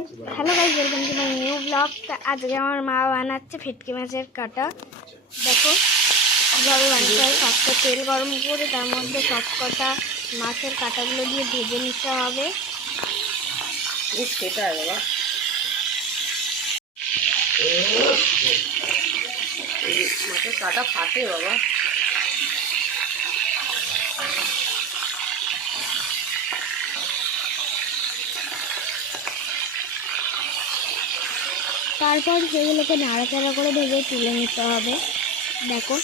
Guys welcome to my new blog. আজকে আমার মা বানাচ্ছে ভেটকি মাছের কাটা। দেখো কীভাবে বানাতে হয়। ফার্স্টে তেল গরম করে তার মধ্যে সব কটা মাছের কাটাগুলো দিয়ে ভেজে নিতে হবে। সেটা বাবা মাছের কাটা ফাটে বাবা। তারপর সেগুলোকে নাড়াচাড়া করে ভেজে তুলে নিতে হবে। দেখো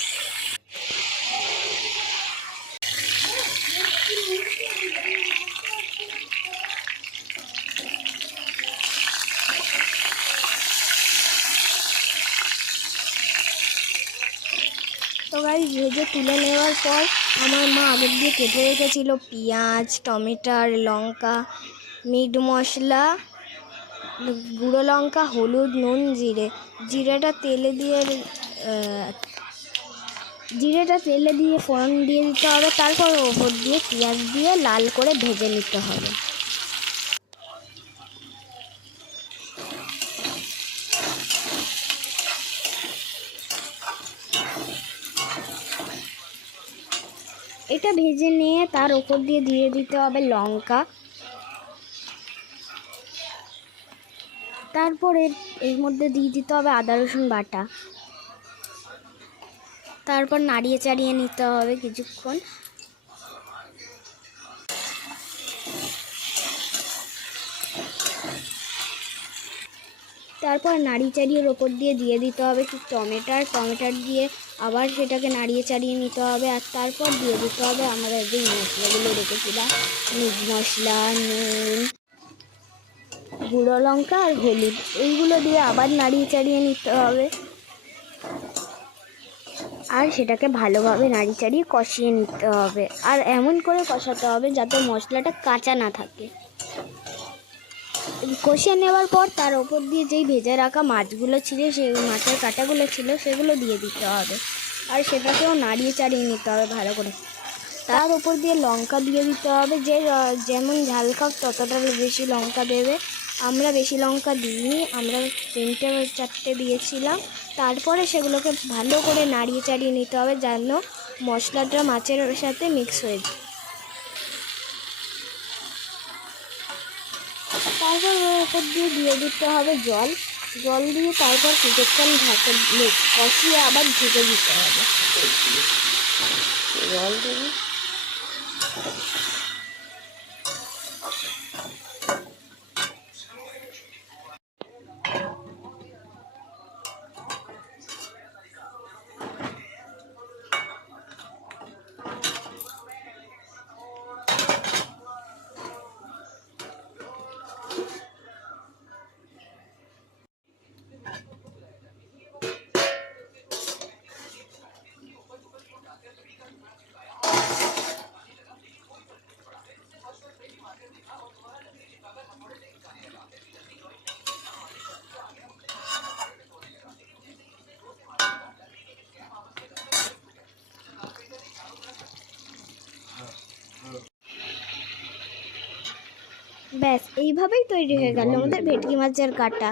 তো গাইস ভেজে তুলে নেওয়ার পর আমার মা আগের দিয়ে কেটে রেখেছিল পেঁয়াজ, টমেটো, লঙ্কা, মিট মশলা, গুঁড়ো লঙ্কা, হলুদ, নুন, জিরেটা তেলে দিয়ে ফোড়ন দিয়ে দিতে হবে। তারপর ওপর দিয়ে পেঁয়াজ দিয়ে লাল করে ভেজে নিতে হবে। এটা ভেজে নিয়ে তার ওপর দিয়ে দিতে হবে লঙ্কা। তারপরে এর মধ্যে দিয়ে দিতে হবে আদা রসুন বাটা। তারপর নাড়িয়ে চাড়িয়ে নিতে হবে কিছুক্ষণ। তারপর নাড়িয়ে চাড়িয়ের ওপর দিয়ে দিতে হবে টমেটো দিয়ে আবার সেটাকে নাড়িয়ে চাড়িয়ে নিতে হবে। আর তারপর দিয়ে দিতে হবে আমরা যে মশলাগুলো রেখেছিলাম, মিট মশলা, নুন, গুঁড়ো লঙ্কা আর হলুদ, এইগুলো দিয়ে আবার নাড়িয়ে চাড়িয়ে নিতে হবে। আর সেটাকে ভালোভাবে নাড়িয়ে চাড়িয়ে কষিয়ে নিতে হবে। আর এমন করে কষাতে হবে যাতে মশলাটা কাঁচা না থাকে। কষিয়ে নেওয়ার পর তার ওপর দিয়ে যেই ভেজে রাখা মাছগুলো ছিল, সেই মাছের কাঁটাগুলো ছিল, সেগুলো দিয়ে দিতে হবে। আর সেটাকেও নাড়িয়ে চাড়িয়ে নিতে হবে ভালো করে। তার ওপর দিয়ে লঙ্কা দিয়ে দিতে হবে। যে যেমন ঝাল খাও ততটা বেশি লঙ্কা দেবে। আমরা বেশি লঙ্কা দিইনি, আমরা 3-4টে দিয়েছিলাম। তারপরে সেগুলোকে ভালো করে নাড়িয়ে চাড়িয়ে নিতে হবে যেন মশলাটা মাছের সাথে মিক্স হয়ে যায়। তারপর ওর উপর দিয়ে দিতে হবে জল দিয়ে তারপর কিছুক্ষণ কষিয়ে আবার ঢেকে দিতে হবে। জল দেবে। ব্যাস এইভাবেই তৈরি হয়ে গেল আমাদের ভেটকি মাছের কাটা।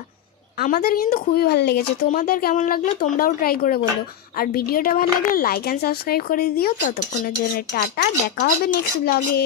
আমাদের কিন্তু খুবই ভালো লেগেছে। তোমাদের কেমন লাগলো তোমরাও ট্রাই করে বলো। আর ভিডিওটা ভালো লাগলে লাইক অ্যান্ড সাবস্ক্রাইব করে দিও। ততক্ষণের জন্য টাটা, দেখা হবে নেক্সট ব্লগে।